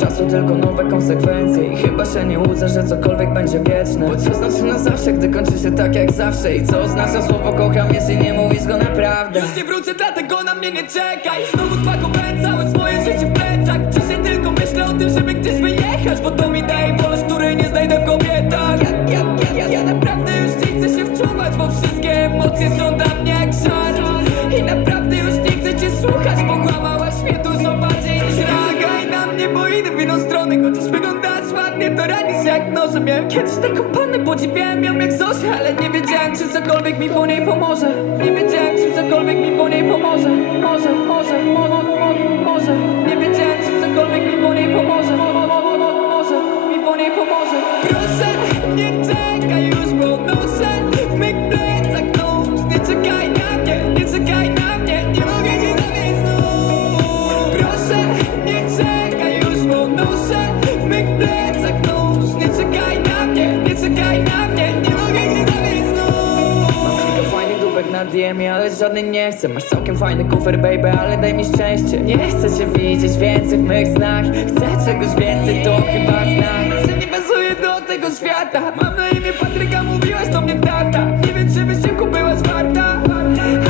czasu tylko nowe konsekwencje. I chyba się nie łudzę, że cokolwiek będzie wieczne. Bo co znaczy na zawsze, gdy kończy się tak jak zawsze? I co oznacza słowo kocham, jeśli nie mówisz go naprawdę? Już nie wrócę, dlatego na mnie nie czekaj. Znowu spakowałem całe swoje życie w plecach. Dzisiaj tylko myślę o tym, żeby gdzieś wyjechać? Bo to mi ładnie, to ranisz jak noże Miałem kiedyś taką pannę, podziwiałem ją jak Zosia Ale nie wiedziałem, czy cokolwiek mi po niej pomoże. Nie wiedziałem, czy cokolwiek mi po niej pomoże. Może, może, mo, mo, mo, może. Nie wiedziałem, czy cokolwiek mi po niej pomoże. Mo, mo, mo, mo, mo, Może, mi po niej pomoże. Proszę, nie czekaj już, bo noszę dupek na DM, ale żadnej nie chcę. Masz całkiem fajny kufer, baby, ale daj mi szczęście. Nie chcę cię widzieć więcej w mych snach. Chcę czegoś więcej, to chyba znak. Że nie pasuje do tego świata. Mam na imię Patryka, mówiłaś do mnie tata. Nie wiem, czy wysiłku byłaś warta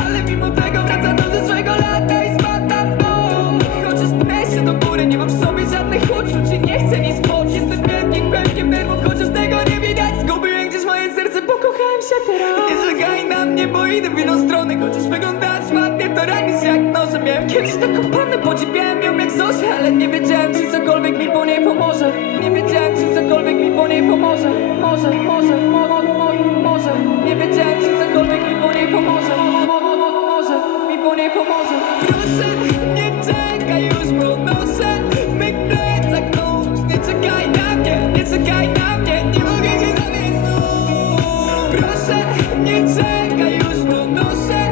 Ale mimo tego wraca do zeszłego lata i spada w dół. Chociaż pnę się do góry, nie mam w sobie żadnych uczuć I nie chcę nic poczuć. Jestem wielkim kłębkiem nerwów, chociaż tego nie widać. Zgubiłem gdzieś moje serce, pokochałem się teraz Nie czekaj na mnie, bo idę w inną stronę Chociaż wyglądasz ładnie, to ranisz jak noże Miałem kiedyś taką pannę, podziwiałem ją jak Zosia Ale nie wiedziałem, czy cokolwiek mi po niej pomoże Nie wiedziałem, czy cokolwiek mi po niej pomoże Może, może, mo, mo, mo, może Nie wiedziałem, czy cokolwiek mi po niej pomoże mo, mo, mo, mo, Może, mi po niej pomoże Proszę, Você caiu no céu.